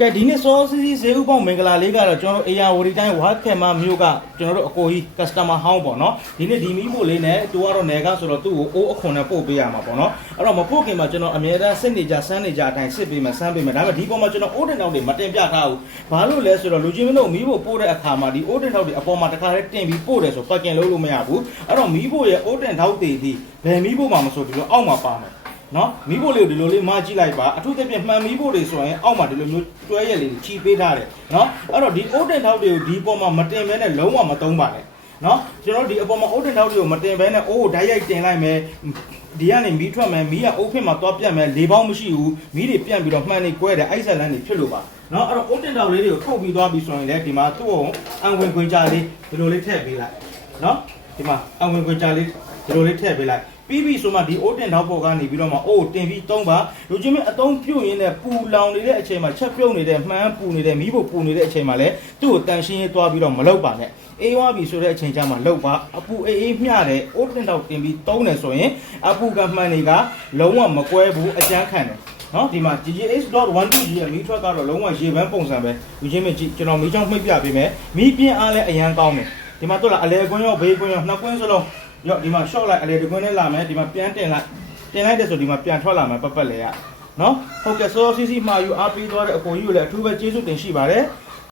ကဲဒီနေ့စောစီစီဈေးဥပေါင်းမင်္ဂလာလေးကတော့ကျွန်တော်တို့အေယာဝတီတိုင်းဝါခဲမမြို့ကကျွန်တော်တို့အကိုကြီး customer ဟောင်းပေါ့နော်ဒီနေ့ဒီမီးဖို့လေးနဲ့တူကတော့နယ်ကဆိုတော့သူ့ကိုအိုးအခွန်နဲ့ပို့ပေးရမှာပေါ့နော်အဲ့တော့မပို့ခင်မှာကျွန်တော်အမြဲတမ်းစစ်နေကြစမ်းနေကြအတိုင်းစစ်ပေးမယ်စမ်းပေးမယ်ဒါပေမဲ့ဒီပေါ်မှာကျွန်တော်အိုးတင်နောက်တွေမတင်ပြထားဘူးဘာလို့လဲဆိုတော့လူချင်းမင်းတို့မီးဖို့ပို့တဲ့အခါမှာဒီအိုးတင်နောက်တွေအပေါ်မှာတစ်ခါတည်းတင်ပြီးပို့တယ်ဆိုပတ်ကင်လို့မရဘူးအဲ့တော့မီးဖို့ရဲ့အိုးတင်နောက်တွေဒီဘယ်မီးဖို့မှမဆိုဒီလိုအောက်မှာပါမယ်နော်မီးဖို့လေးကိုဒီလိုလေးမကြည့်လိုက်ပါအထူးသဖြင့်မှန်မီးဖို့တွေဆိုရင်အောက်မှာဒီလိုမျိုးတွဲရက်လေးချီပေးထားတယ်နော်အဲ့တော့ဒီအိုးတင်ထောက်တွေကိုဒီပေါ်မှာမတင်ဘဲနဲ့လုံးဝမသုံးပါနဲ့နော်ကျွန်တော်ဒီအပေါ်မှာအိုးတင်ထောက်တွေကိုမတင်ဘဲနဲ့အိုးကိုဓာတ်ရိုက်တင်လိုက်မယ်ဒီကနေမီးထွက်မယ်မီးကအိုးဖစ်မှာသွားပြတ်မယ်လေပေါင်းမရှိဘူးမီးတွေပြန့်ပြီးတော့မှန်နေကွဲတယ်အိုက်ဆက်လန်းတွေဖြစ်လို့ပါနော်အဲ့တော့အိုးတင်ထောက်လေးတွေကိုထုတ်ပြီးသွားပြီဆိုရင်လည်းဒီမှာသူ့ကိုအံဝင်ခွင်ကြလေးဒီလိုလေးထည့်ပေးလိုက်နော်ဒီမှာအံဝင်ခွင်ကြလေးဒီလိုလေးထည့်ပေးလိုက်ပြီးပြီဆိုမှဒီအိုးတင်ထောက်ပေါ်ကနေပြီးတော့မှအိုးတင်ပြီးသုံးပါလူချင်းမအသုံးပြုတ်ရင်းနဲ့ပူလောင်နေတဲ့အချိန်မှာချက်ပြုတ်နေတဲ့မှန်းပူနေတဲ့မီးဖို့ပူနေတဲ့အချိန်မှာလည်းသူ့ကိုတန်ရှင်းရေးသွားပြီးတော့မလုပ်ပါနဲ့အေးဝါပြီဆိုတဲ့အချိန်ကျမှလုပ်ပါအပူအေးမျှတဲ့အိုးတင်ထောက်တင်ပြီးသုံးတယ်ဆိုရင်အပူကမှန်တွေကလုံးဝမကွဲဘူးအကျန်းခံတယ်နော်ဒီမှာ GGH.12G ရဲ့မီးထွက်ကတော့လုံးဝရေပန်းပုံစံပဲလူချင်းမကြည့်ကျွန်တော်မီးချောင်းမှိတ်ပြပေးမယ်မီးပြင်းအားလည်းအရန်ကောင်းတယ်ဒီမှာတော့အလဲကွင်းရောဘေးကွင်းရောနှစ်ကွင်းစလုံးရောဒီမှာ short လိုက်အလေဒီကွန်းနဲ့လာမယ်ဒီမှာပြန်တင်လိုက်တဲ့ဆိုဒီမှာပြန်ထွက်လာမယ်ပတ်လေရနော်ဟုတ်ကဲ့စောစီစီမှာယူအားပေးသွားတဲ့အကိုကြီးကိုလည်းအထူးပဲကျေးဇူးတင်ရှိပါတယ်